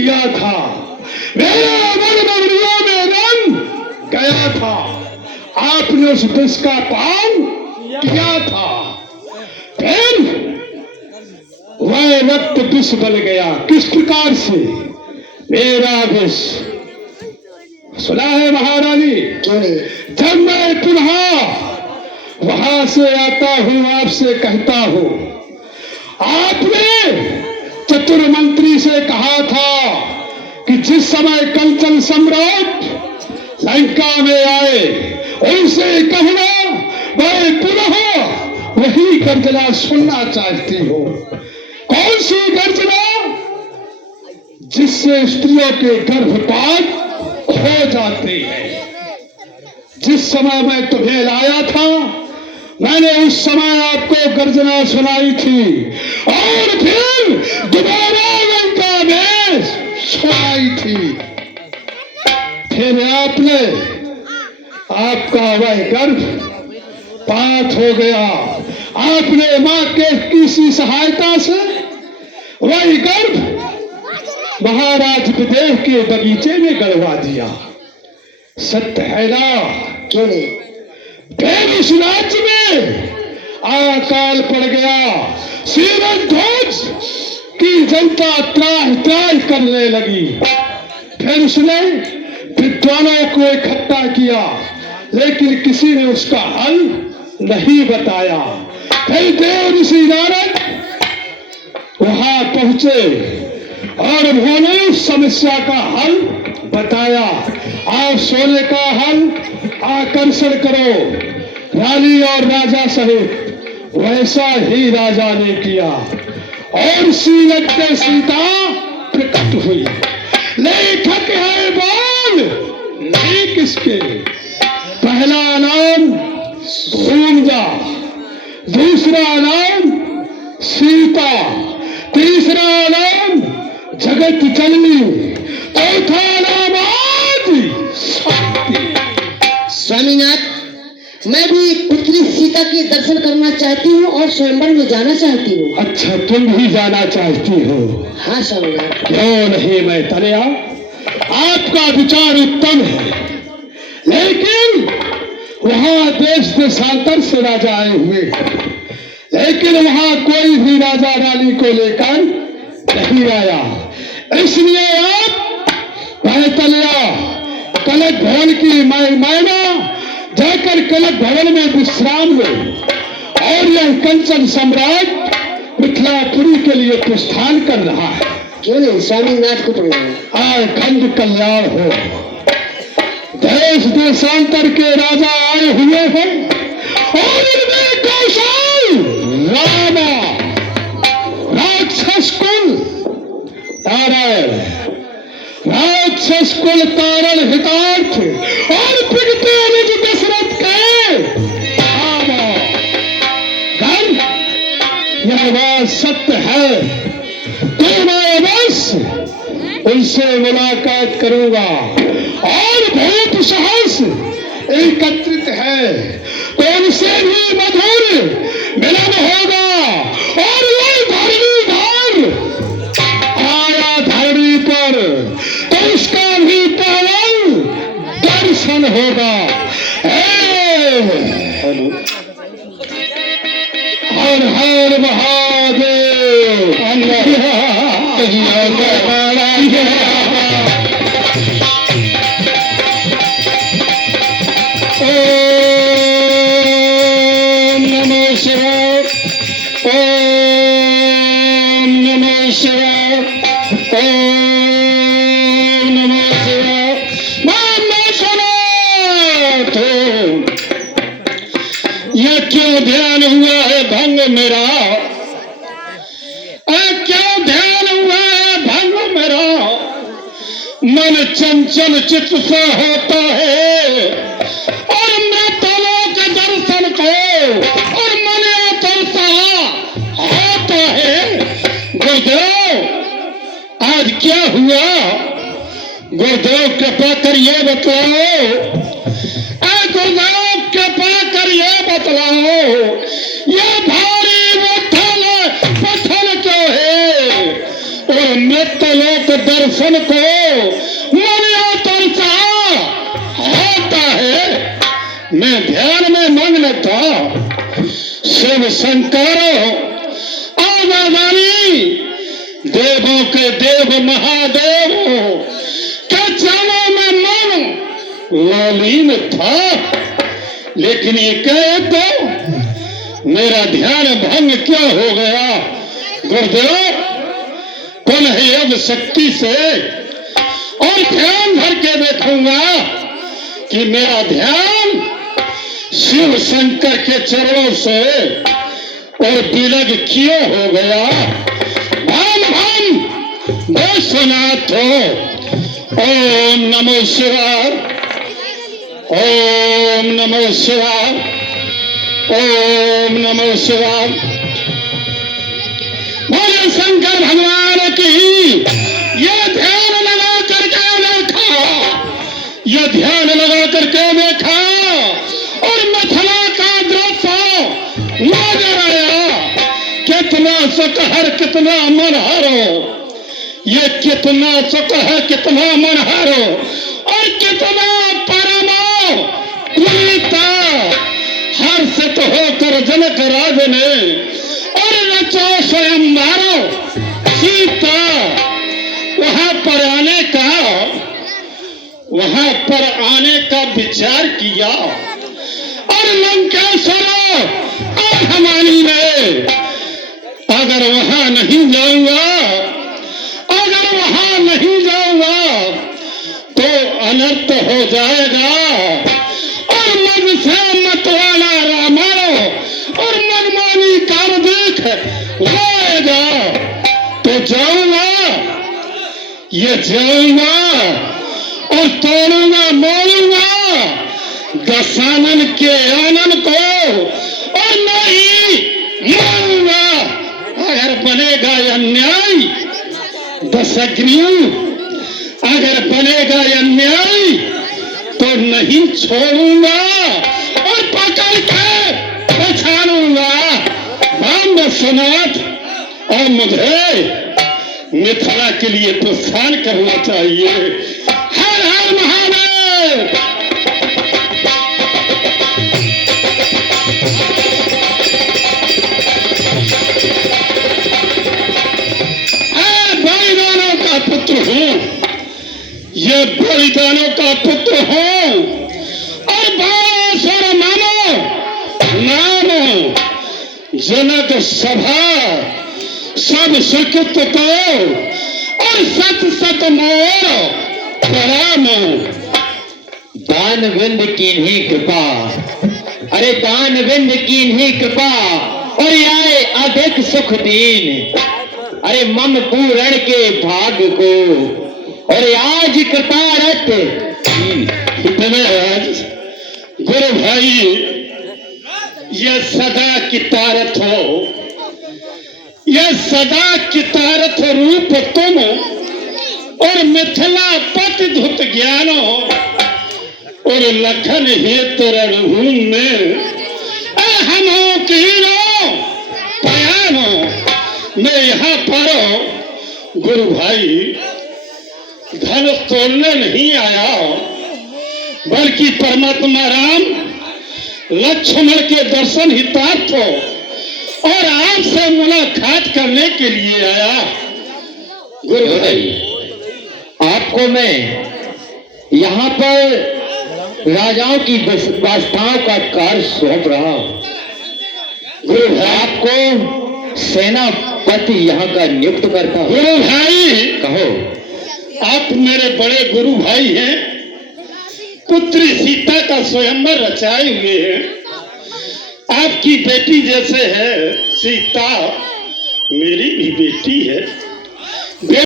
किया था, मेरा मन मगनियों में रंग गया था, आपने उस विष का पान किया था। फिर वह वक्त विष बन गया। किस प्रकार से? मेरा विष सुना है महारानी? जब मैं पुनः वहां से आता हूं, आपसे कहता हूं, आपने चतुर मंत्री से कहा था कि जिस समय कंचन सम्राट लंका में आए उनसे कहना मैं पुनः वही गर्जना सुनना चाहती हूँ। कौन सी गर्जना? जिससे स्त्रियों के गर्भपात हो जाते हैं। जिस समय मैं तुम्हें लाया था, मैंने उस समय आपको गर्जना सुनाई थी और फिर दोबारा लंका में सुनाई थी। फिर आपने, आपका वह गर्भपात हो गया। आपने मां के किसी सहायता से वही गर्भ महाराज विदेह के बगीचे में गड़वा दिया। सत्य है ना? क्यों नहीं? फिर उस राज्य में अकाल पड़ गया। सिरध्वज की जनता त्राह त्राह करने लगी। फिर उसने विद्वानों को इकट्ठा किया, लेकिन किसी ने उसका हल नहीं बताया। फिर देव ऋषि नारद वहां पहुंचे और उन्होंने उस समस्या का हल बताया। आप सोने का हल आकर्षण करो, रानी और राजा सहित। वैसा ही राजा ने किया और सीरत के सीता प्रकट हुई। लेखक है बाल नहीं किसके? पहला नाम भूमजा, दूसरा नाम सीता, तीसरा नाम जगत जननी, चौथा नाम आदि शक्ति। स्वामीनाथ, मैं भी पुत्री सीता के दर्शन करना चाहती हूँ और स्वयंवर में जाना चाहती हूँ। अच्छा, तुम भी जाना चाहती हो? हाँ स्वामीनाथ। क्यों नहीं मैतरेया, आपका विचार उत्तम है, लेकिन वहां देश देशांतर से राजा आए हुए, लेकिन वहां कोई भी राजा रानी को लेकर नहीं आया। इसलिए आप मैतरेया कनक भवन की मैना जाकर कनक भवन में विश्राम लो और यह कंचन सम्राट मिथिलापुरी के लिए प्रस्थान कर रहा है। क्यों नहीं? स्वामीनाथ को खंड कल्याण हो। देश देशांतर के राजा आए हुए हैं और इनमें कौशल रामा राक्षस कुल तारण, राक्षस कुल तारण हितार्थ और पिघते निज दशरथ के रामा। यह बात सत्य है, तो मैं बस उनसे मुलाकात करूंगा और बहुत साहस एकत्रित है तो उनसे भी मधुर मिलन होगा और वही धरणी आया धरणी पर तो उसका भी पावन दर्शन होगा। हर हर महादेव। ओम नमः शिवाय, ओम नमः शिवाय, ओम नमः शिवाय। मां सुनो तो यह क्यों ध्यान हुआ है भंग मेरा? क्यों ध्यान हुआ है भंग मेरा? मन चंचल चित्त सा होता है और नेताओं के दर्शन को और मन तरसा होता है। गुरुदेव, आज क्या हुआ? गुरुदेव कृपा कर ये बतलाओ। गुरुदेव कृपा कर ये बतलाओ, ये भारी पत्थर क्यों है और सत्यलोक दर्शन को मन आतुरता होता है। मैं ध्यान में मग्न था। शिव शंकर आवादानी देवों के देव महादेव के चरणों में मन लालीन था। लेकिन ये कहे तो मेरा ध्यान भंग क्या हो गया? गुरुदेव पुनः योग शक्ति से और ध्यान धर के देखूंगा कि मेरा ध्यान शिव शंकर के चरणों से और विलग क्यों हो गया? भम भम वैश्वनाथ ओम नमो शिवाय, ओम नमो शिवाय, ओम नमो शिवाय। बोले शंकर भगवान की। यह ध्यान लगा करके देखा, यह ध्यान लगा करके देखा और मिथिला का दृश्य नजर आया। कितना सुखहर, कितना मनहरो, ये कितना सुखहर, कितना मनहरो और कितना परमो पुनीता हर्षित होकर जनक राज ने और रचो स्वयं मारो सीता। वहां पर आने का विचार किया और लंकेश्वर और हमारी ने अगर वहां नहीं जाऊंगा, अगर वहां नहीं जाऊंगा तो अनर्थ हो जाएगा और मुझसे मतवाला रामायण और मनमानी कर देख लाएगा। तो जाऊंगा, ये जाऊंगा और तोड़ूंगा मोड़ूंगा दशानन के आनंद को और नहीं मारूंगा। अगर बनेगा अन्याय दशग्नी, अगर बनेगा अन्याय तो नहीं छोड़ूंगा और पकड़ के पछाड़ूंगा। राम विश्वनाथ और मुझे मिथिला के लिए प्रस्थान करना चाहिए। हर हर महादेव। बलिदानों का पुत्र हूं, ये बलिदानों का पुत्र हूं और बाणेश्वर मानो नाम जनक सभा सब सुकृत को और सत सत मोर प्रणाम। दान विंद की ही कृपा, अरे दान विंद की ही कृपा और आए अधिक सुख दीन। अरे मम पूरण के भाग्य को और आज कृतारथ गुरु भाई, यह सदा कितारथ हो, यह सदा कितारथ रूप तुम और मिथिला पति धुत ज्ञानो और लखन हेत रणभूम में हम हो कीरो पयानो। मैं यहाँ पर गुरु भाई धन तोड़ने नहीं आया, बल्कि परमात्मा राम लक्ष्मण के दर्शन हितार्थ हो और आपसे मुलाकात करने के लिए आया। गुरु भाई, आपको मैं यहाँ पर राजाओं की व्यवस्थाओं का कार्य सौंप रहा हूँ। गुरु भाई, आपको सेनापति यहाँ का नियुक्त करता हूँ। गुरु भाई, कहो। आप मेरे बड़े गुरु भाई हैं, पुत्री सीता का स्वयंवर रचाए हुए हैं। आपकी बेटी जैसे है सीता, मेरी भी बेटी है।